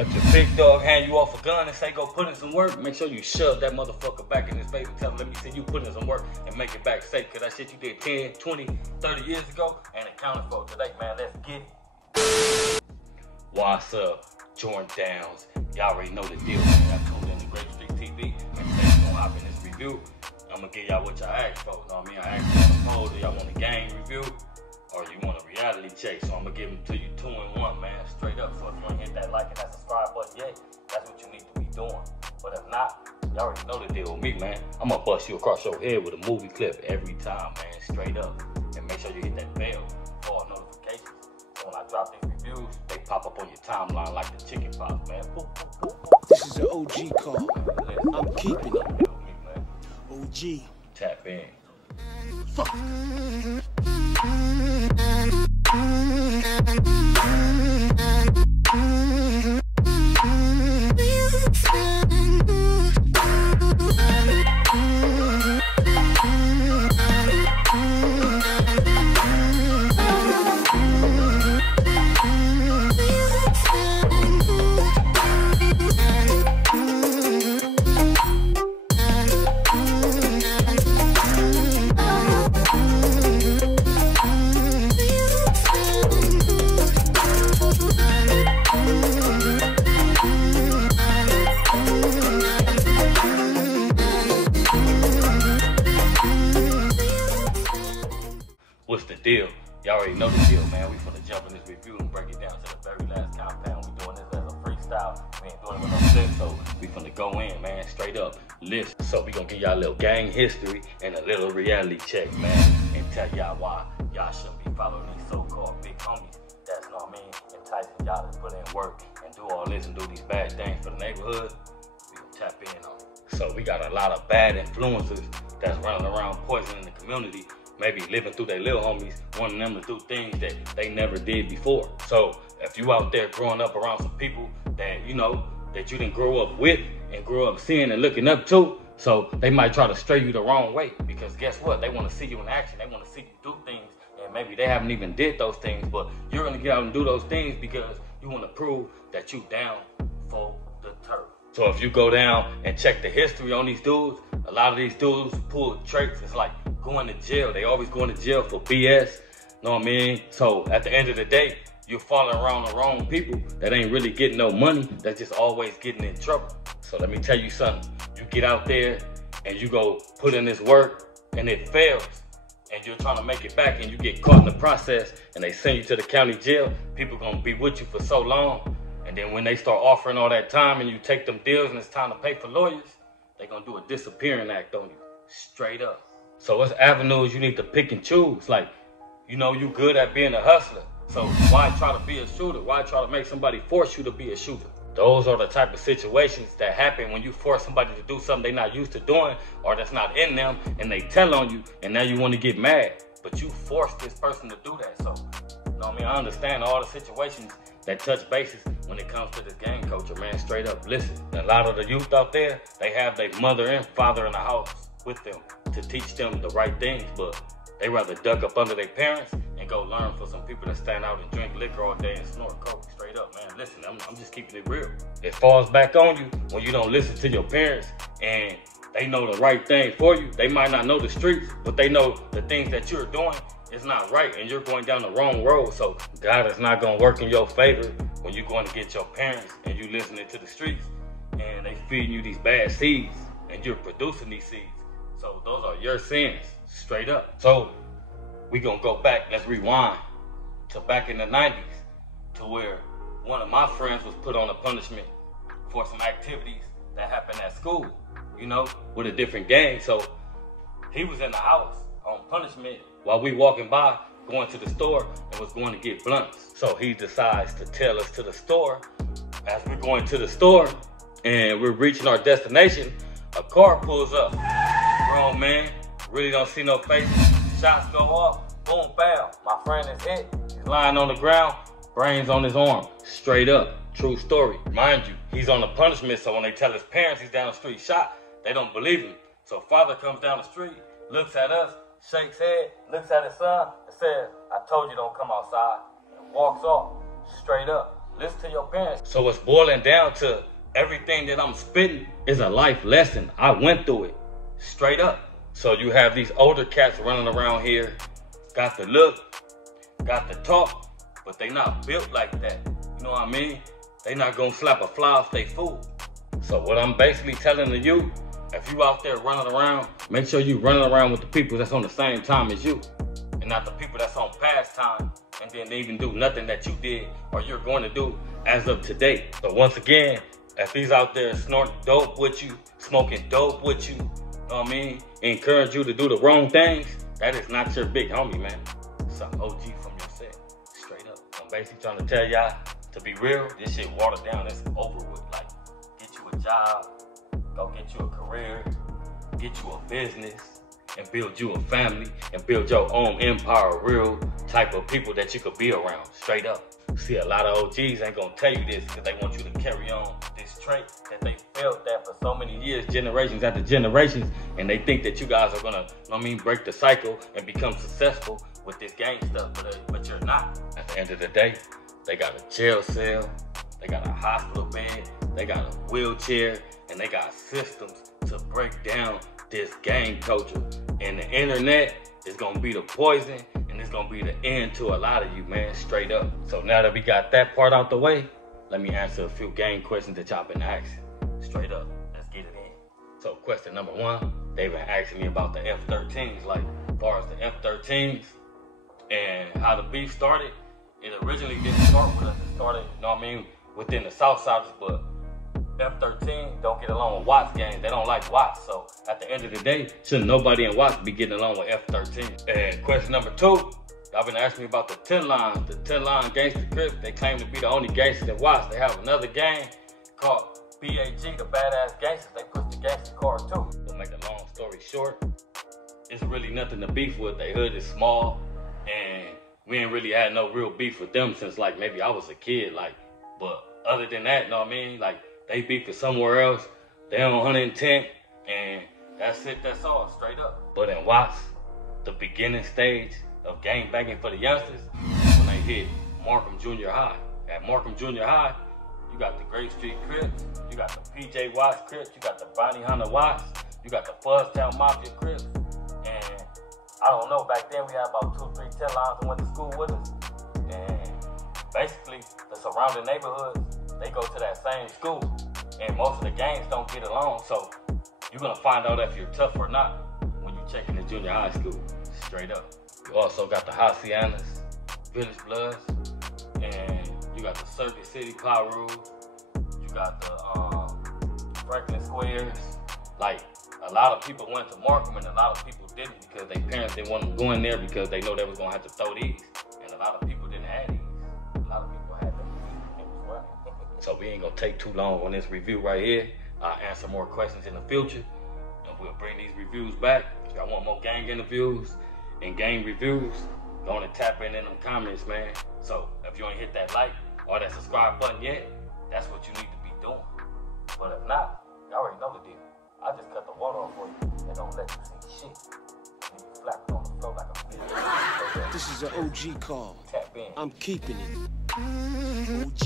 If your big dog hand you off a gun and say go put in some work, make sure you shove that motherfucker back in his face and tell him, let me see you put in some work and make it back safe. Cause that shit you did 10, 20, 30 years ago ain't accounted for today, man. Let's get it. What's up, Jordan Downs? Y'all already know the deal, man. Y'all tuned in to Grape TV and today we're gonna hop in this review. I'm gonna give y'all what y'all asked for. You know what I mean? I asked you on the poll, do y'all want a game review or you want a reality check? So I'm gonna give them to you 2 in 1, man. Straight up. So if you ain't hit that like and that subscribe button yet, that's what you need to be doing. But if not, y'all already know the deal with me, man. I'm gonna bust you across your head with a movie clip every time, man. Straight up. And make sure you hit that bell for all notifications. So when I drop these reviews, they pop up on your timeline like the chicken pox, man. Boop, boop, boop, boop. This is an OG call. I'm keeping it. OG. Tap in. Fuck. What's the deal? Y'all already know the deal, man. We finna jump in this review and break it down to the very last compound. We doing this as a freestyle. We ain't doing it with no clips, so we finna go in, man. Straight up, listen. So we gonna give y'all a little gang history and a little reality check, man. And tell y'all why y'all shouldn't be following these so-called big homies. That's, you know what I mean, enticing y'all to put in work and do all this and do these bad things for the neighborhood. We gonna tap in on it. So we got a lot of bad influences that's running around poisoning the community. Maybe living through their little homies, wanting them to do things that they never did before. So if you out there growing up around some people that, you know, that you didn't grow up with and grow up seeing and looking up to, so they might try to stray you the wrong way. Because guess what? They want to see you in action. They want to see you do things. And maybe they haven't even did those things, but you're going to get out and do those things because you want to prove that you down for the turf. So if you go down and check the history on these dudes, a lot of these dudes pull traits. It's like going to jail. They always going to jail for BS. Know what I mean? So at the end of the day, you're falling around the wrong people that ain't really getting no money. That's just always getting in trouble. So let me tell you something. You get out there and you go put in this work and it fails. And you're trying to make it back and you get caught in the process and they send you to the county jail. People gonna be with you for so long. And then when they start offering all that time and you take them deals and it's time to pay for lawyers, they gonna do a disappearing act on you, straight up. So what's avenues you need to pick and choose? Like, you know you good at being a hustler, so why try to be a shooter? Why try to make somebody force you to be a shooter? Those are the type of situations that happen when you force somebody to do something they're not used to doing or that's not in them and they tell on you and now you want to get mad. But you forced this person to do that, so, you know what I mean? I understand all the situations that touch bases when it comes to this gang culture, man. Straight up, listen. A lot of the youth out there, they have their mother and father in the house with them to teach them the right things, but they rather duck up under their parents and go learn for some people that stand out and drink liquor all day and snort coke. Straight up, man. Listen, I'm just keeping it real. It falls back on you when you don't listen to your parents and they know the right thing for you. They might not know the streets, but they know the things that you're doing is not right and you're going down the wrong road. So God is not gonna work in your favor when you're going to get your parents and you listening to the streets and they feeding you these bad seeds and you're producing these seeds. So those are your sins, straight up. So we gonna go back, let's rewind to back in the 90s to where one of my friends was put on a punishment for some activities that happened at school, you know, with a different gang. So he was in the house on punishment while we walking by, going to the store and was going to get blunts. So he decides to tail us to the store. As we're going to the store and we're reaching our destination, a car pulls up. Grown man, really don't see no faces. Shots go off, boom, bam. My friend is hit. He's lying on the ground, brains on his arm. Straight up, true story. Mind you, he's on the punishment, so when they tell his parents he's down the street shot, they don't believe him. So father comes down the street, looks at us, shakes head, looks at his son, and says, I told you don't come outside, and walks off, straight up. Listen to your parents. So it's boiling down to everything that I'm spitting is a life lesson. I went through it, straight up. So you have these older cats running around here, got the look, got the talk, but they not built like that. You know what I mean? They not gonna slap a fly off they food. So what I'm basically telling the youth, if you out there running around, make sure you running around with the people that's on the same time as you, and not the people that's on past time, and then they even do nothing that you did or you're going to do as of today. So once again, if he's out there snorting dope with you, smoking dope with you, know what I mean, encourage you to do the wrong things, that is not your big homie, man. Some OG from your set, straight up. I'm basically trying to tell y'all, to be real, this shit watered down, it's over with. Like, get you a job, go get you a career, get you a business, and build you a family, and build your own empire, real type of people that you could be around, straight up. See, a lot of OGs ain't gonna tell you this because they want you to carry on this trait that they felt that for so many years, generations after generations, and they think that you guys are gonna, you know what I mean, break the cycle and become successful with this gang stuff, but you're not. At the end of the day, they got a jail cell, they got a hospital bed, they got a wheelchair, and they got systems to break down this gang culture. And the internet is gonna be the poison, and it's gonna be the end to a lot of you, man, straight up. So now that we got that part out the way, let me answer a few gang questions that y'all been asking. Straight up, let's get it in. So question number one, they've been asking me about the F-13s, like as far as the F-13s and how the beef started. It originally didn't start with us, it started, you know what I mean, within the Southsiders, but F-13 don't get along with Watts gang. They don't like Watts. So at the end of the day, shouldn't nobody in Watts be getting along with F-13? And question number two, y'all been asking me about the 10 line. The 10 line gangster Crips, they claim to be the only gangsters in Watts. They have another gang called BAG, the Badass Gangsters. They push the gangster card too. To make a long story short, it's really nothing to beef with. They hood is small, and we ain't really had no real beef with them since like maybe I was a kid. Like, but other than that, you know what I mean? Like, they beef for somewhere else, they on 110, and that's it, that's all, straight up. But in Watts, the beginning stage of gang banging for the youngsters, when they hit Markham Junior High. At Markham Junior High, you got the Grape Street Crips, you got the PJ Watts Crips, you got the Bonnie Hunter Watts, you got the Fuzztown Mafia Crips, and I don't know, back then we had about 2 or 3 10 lines who went to school with us, and basically the surrounding neighborhoods, they go to that same school, and most of the gangs don't get along, so you're gonna find out if you're tough or not when you check in the junior high school, straight up. You also got the Haciendas, Village Bloods, and you got the Circuit City Pyru, you got the Franklin Squares. Like, a lot of people went to Markham and a lot of people didn't because their parents didn't want them going there because they know they was gonna have to throw these, and a lot of people didn't have these. A lot of people had them. So we ain't gonna take too long on this review right here. I'll answer more questions in the future, and we'll bring these reviews back. If y'all want more gang interviews and gang reviews, go on and tap in them comments, man. So if you ain't hit that like or that subscribe button yet, that's what you need to be doing. But if not, you already know the deal. I just cut the water off for you and don't let you see shit. And you flapping on the floor like a bitch. This is an OG call. Tap in. I'm keeping it. OG.